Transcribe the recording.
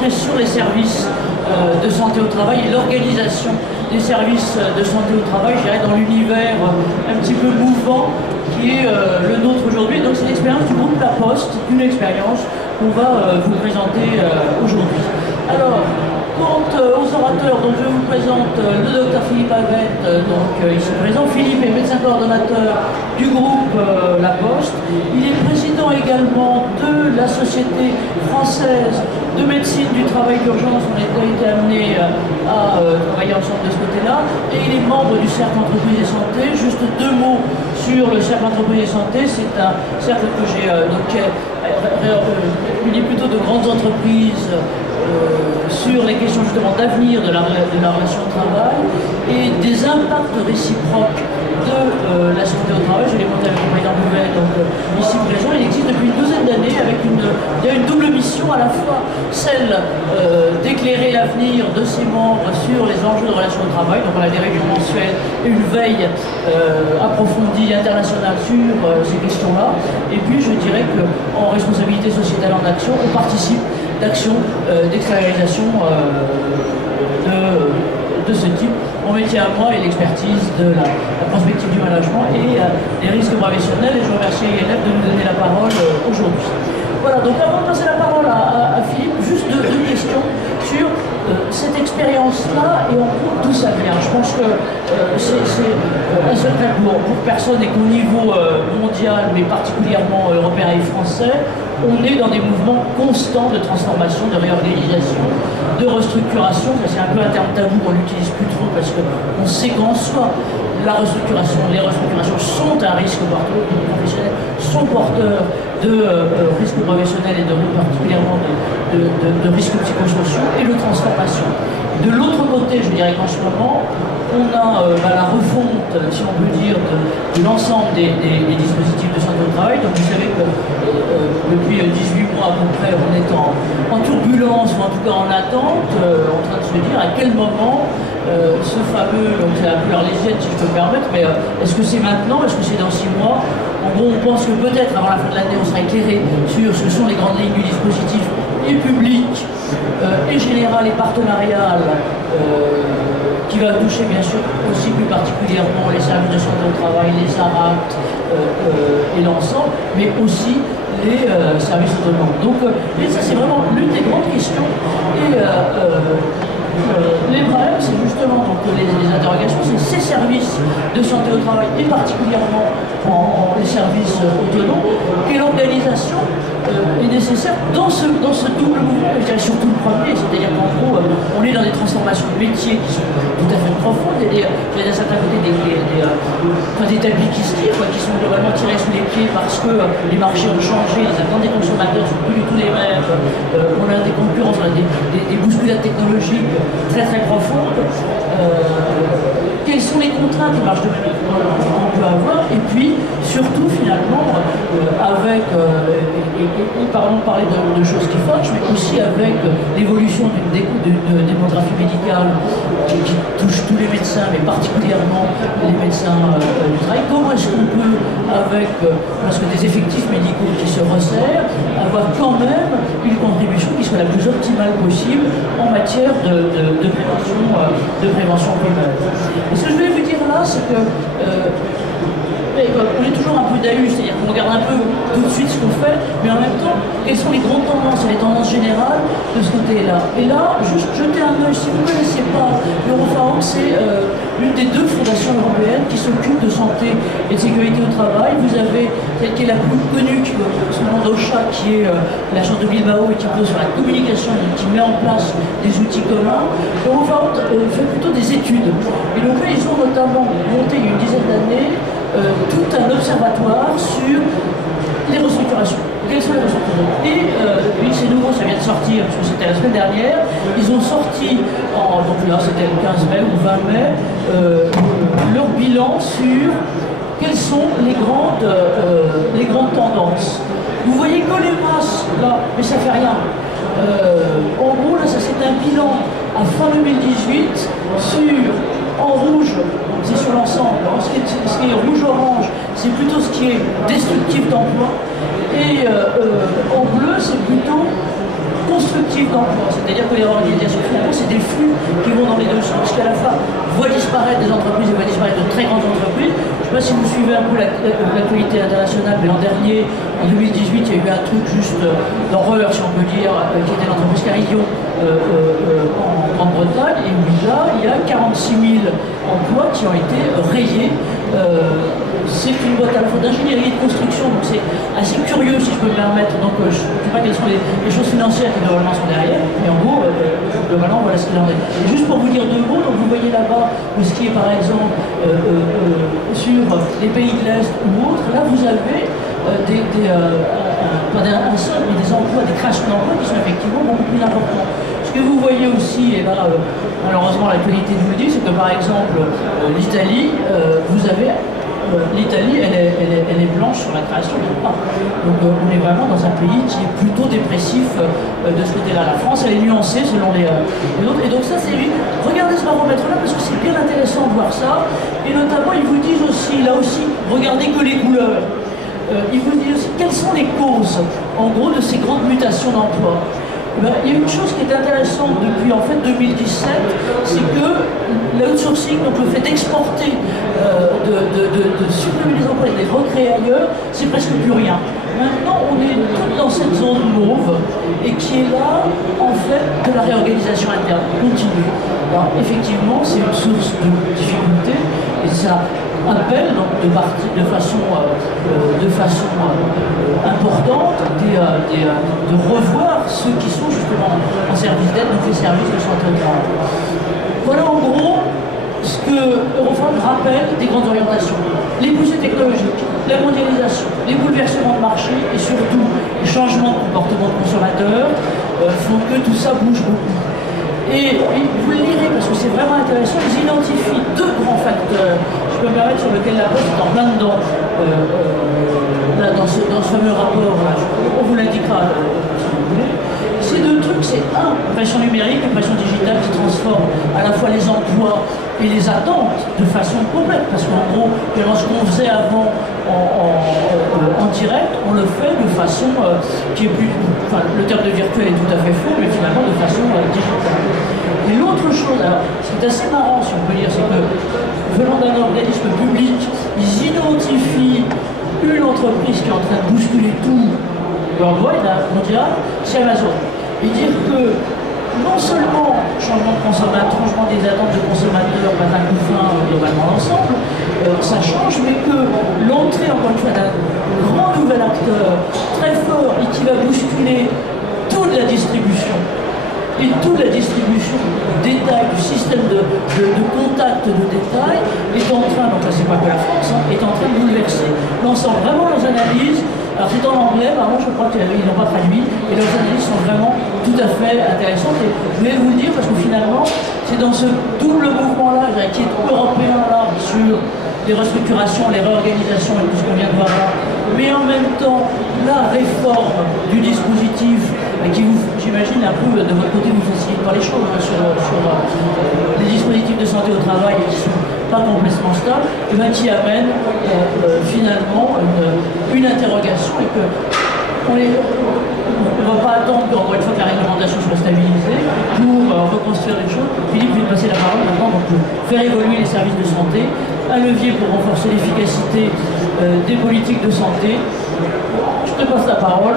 concentré sur les services de santé au travail et l'organisation des services de santé au travail, je dirais, dans l'univers un petit peu mouvant qui est le nôtre aujourd'hui. Donc c'est l'expérience du groupe La Poste, une expérience qu'on va vous présenter aujourd'hui. Alors, quant aux orateurs, donc je vous présente le docteur Philippe Avette, ici présent. Philippe est médecin coordonnateur du groupe La Poste. Il est président également de la Société française de médecine du travail d'urgence. On a été amené à travailler ensemble de ce côté-là. Et il est membre du Cercle Entreprise et Santé. Juste deux mots sur le Cercle Entreprise et Santé. C'est un cercle que j'ai réuni plutôt de grandes entreprises sur les questions justement d'avenir de la relation de travail et des impacts réciproques de la santé au travail. Je l'ai monté avec le président Bouvet, donc ici présent. Il existe depuis une douzaine d'années avec il y a une double mission, à la fois celle d'éclairer l'avenir de ses membres sur les enjeux de relation de travail, donc on a des réunions mensuelles et une veille approfondie internationale sur ces questions-là. Et puis je dirais qu'en responsabilité sociétale en action, on participe d'actions d'extériorisation de ce type. Mon métier à moi est l'expertise de la prospective du management et des risques professionnels. Et je remercie INF de nous donner la parole aujourd'hui. Voilà, donc avant de passer la parole à Philippe, juste deux questions sur cette expérience-là et en gros d'où ça vient. Je pense que c'est un secret pour personne et qu'au niveau mondial, mais particulièrement européen et français, on est dans des mouvements constants de transformation, de réorganisation, de restructuration. C'est un peu un terme tabou qu'on n'utilise plus trop parce qu'on sait qu'en soi, les restructurations sont un risque professionnel, sont porteurs de risques professionnels et particulièrement de risques psychosociaux et de transformation. De l'autre côté, je dirais qu'en ce moment, on a la refonte, si on peut dire, de l'ensemble des dispositifs de santé au travail. Donc vous savez que depuis 18 mois à peu près, on est en turbulence, ou en tout cas en attente, en train de se dire à quel moment ce fameux, donc c'est la plus arlésienne si je peux me permettre, mais est-ce que c'est maintenant, est-ce que c'est dans 6 mois? En gros, on pense que peut-être avant la fin de l'année, on sera éclairé sur ce que sont les grandes lignes du dispositif et public, et général et partenarial, qui va toucher bien sûr aussi plus particulièrement les services de santé au travail, les ARAT et l'ensemble, mais aussi les services autonomes. Donc ça c'est vraiment l'une des grandes questions. Et les problèmes, c'est justement donc, les interrogations, c'est ces services de santé au travail, et particulièrement les services autonomes, quelle organisation est nécessaire dans ce double mouvement, je dirais surtout le premier, c'est-à-dire qu'en gros, on est dans des transformations de métiers qui sont tout à fait profondes, il y a d'un certain côté des tapis qui se tirent, qui sont globalement tirés sous les pieds parce que les marchés ont changé, les attentes des consommateurs ne sont plus du tout les mêmes, on a des concurrences, on a des bousculades technologiques très très profondes. Quelles sont les contraintes de marge de manœuvre qu'on peut avoir, et puis surtout finalement avec, pardon de parler de choses qui fâchent, mais aussi avec l'évolution d'une démographie médicale qui touche tous les médecins, mais particulièrement les médecins du travail. Comment est-ce qu'on peut, avec parce que des effectifs médicaux qui se resserrent, avoir quand même une contribution qui soit la plus optimale possible en matière de prévention primaire. Et ce que je voulais vous dire là, c'est que on est toujours un peu d'ahus, c'est-à-dire qu'on regarde un peu tout de suite ce qu'on fait, mais en même temps, quelles sont les grandes tendances et les tendances générales de ce côté-là. Et là, juste jeter un œil, si vous ne connaissez pas, l'Eurofound, c'est l'une des deux fondations européennes qui s'occupent de santé et de sécurité au travail. Vous avez celle qui est la plus connue, qui est ce moment d'OSHA, qui est l'agence de Bilbao et qui repose sur la communication, qui met en place des outils communs. L'Eurofound fait plutôt des études. Et donc, ils ont notamment monté il y a une dizaine d'années tout un observatoire sur les restructurations. Quelles sont les restructurations? Et puis c'est nouveau, ça vient de sortir, parce que c'était la semaine dernière, ils ont sorti, donc là c'était le 15 mai ou 20 mai, leur bilan sur quelles sont les grandes tendances. Vous voyez que les masses, là, mais ça fait rien. En gros, là, ça c'est un bilan à fin 2018 sur, en rouge, c'est sur l'ensemble. Ce qui est rouge-orange, c'est plutôt ce qui est destructif d'emploi. Et en bleu, c'est plutôt constructif d'emploi, c'est-à-dire que les organisations finalement c'est des flux qui vont dans les deux sens, qui à la fois voient disparaître des entreprises et voient disparaître de très grandes entreprises. Je ne sais pas si vous suivez un peu l'actualité internationale, mais l'an dernier, en 2018, il y a eu un truc juste d'horreur, si on peut dire, qui était l'entreprise Carillon en Grande-Bretagne, et où là, il y a 46 000 emplois qui ont été rayés. C'est une boîte à la fois d'ingénierie et de construction, donc c'est assez curieux si je peux me permettre. Donc je ne sais pas quelles sont les choses financières qui globalement sont derrière, mais en gros, globalement, voilà ce qu'il en est. Et juste pour vous dire deux mots, donc vous voyez là-bas ce qui est par exemple sur les pays de l'Est ou autres, là vous avez pas un seul, mais des emplois, des créations d'emplois qui sont effectivement beaucoup plus importants. Ce que vous voyez aussi, et là malheureusement l'actualité nous le dit, c'est que par exemple l'Italie, vous avez l'Italie, elle est blanche sur la création d'emplois. Donc on est vraiment dans un pays qui est plutôt dépressif de ce côté-là. La France, elle est nuancée selon les autres. Et donc ça, c'est... Regardez ce baromètre-là parce que c'est bien intéressant de voir ça. Et notamment, ils vous disent aussi, là aussi, regardez que les couleurs. Ils vous disent aussi quelles sont les causes, en gros, de ces grandes mutations d'emploi. Il y a une chose qui est intéressante depuis en fait 2017, c'est que l'outsourcing, donc le fait d'exporter, de supprimer les emplois et de les recréer ailleurs, c'est presque plus rien. Maintenant, on est tout dans cette zone mauve et qui est là, en fait, de la réorganisation interne continue. Alors, effectivement, c'est une source de difficulté et ça appelle donc de façon importante de revoir ceux qui sont justement en service d'aide, donc les services de santé au travail. Voilà en gros ce que Eurofound rappelle des grandes orientations. Les poussées technologiques, la mondialisation, les bouleversements de marché et surtout les changements de comportement de consommateurs font que tout ça bouge beaucoup. Et vous le lirez parce que c'est vraiment intéressant, ils identifient deux grands facteurs, je peux me permettre, sur lesquels la Poste est en plein dedans, là, dans ce fameux rapport, là, on vous l'indiquera si vous voulez. Ces deux trucs, c'est un, pression numérique et pression digitale qui transforme à la fois les emplois et les attentes de façon complète, parce qu'en gros, ce qu'on faisait avant en direct, on le fait de façon qui est plus... Enfin, le terme de virtuel est tout à fait faux, mais finalement de façon digitale. Et l'autre chose, alors, ce qui est assez marrant, si on peut dire, c'est que, venant d'un organisme public, ils identifient une entreprise qui est en train de bousculer tout worldwide, mondial, c'est Amazon. Et dire que non seulement changement de consommateur, changement des attentes de consommateurs, pas d'un coup fin globalement l'ensemble, ça change, mais que l'entrée, encore une fois, d'un grand nouvel acteur très fort et qui va bousculer toute la distribution, et toute la distribution du détail, du système de contact de détail, est en train, donc là c'est pas que la France, est en train de bouleverser l'ensemble. Vraiment leurs analyses, alors c'est en anglais, par contre je crois qu'ils n'ont pas traduit, et leurs analyses sont vraiment tout à fait intéressantes. Et je voulais vous le dire parce que finalement, c'est dans ce double mouvement-là, qui est européen là, sur les restructurations, les réorganisations et tout ce qu'on vient de voir là, mais en même temps la réforme du dispositif qui vous, j'imagine, un peu de votre côté vous facilite pas les choses sur les dispositifs de santé au travail qui sont pas complètement stables, et bien qui amène finalement une interrogation et que on ne va pas attendre encore une fois que la réglementation soit stabilisée pour reconstruire les choses. Philippe, je vais te passer la parole maintenant pour faire évoluer les services de santé, un levier pour renforcer l'efficacité des politiques de santé. Je te passe la parole.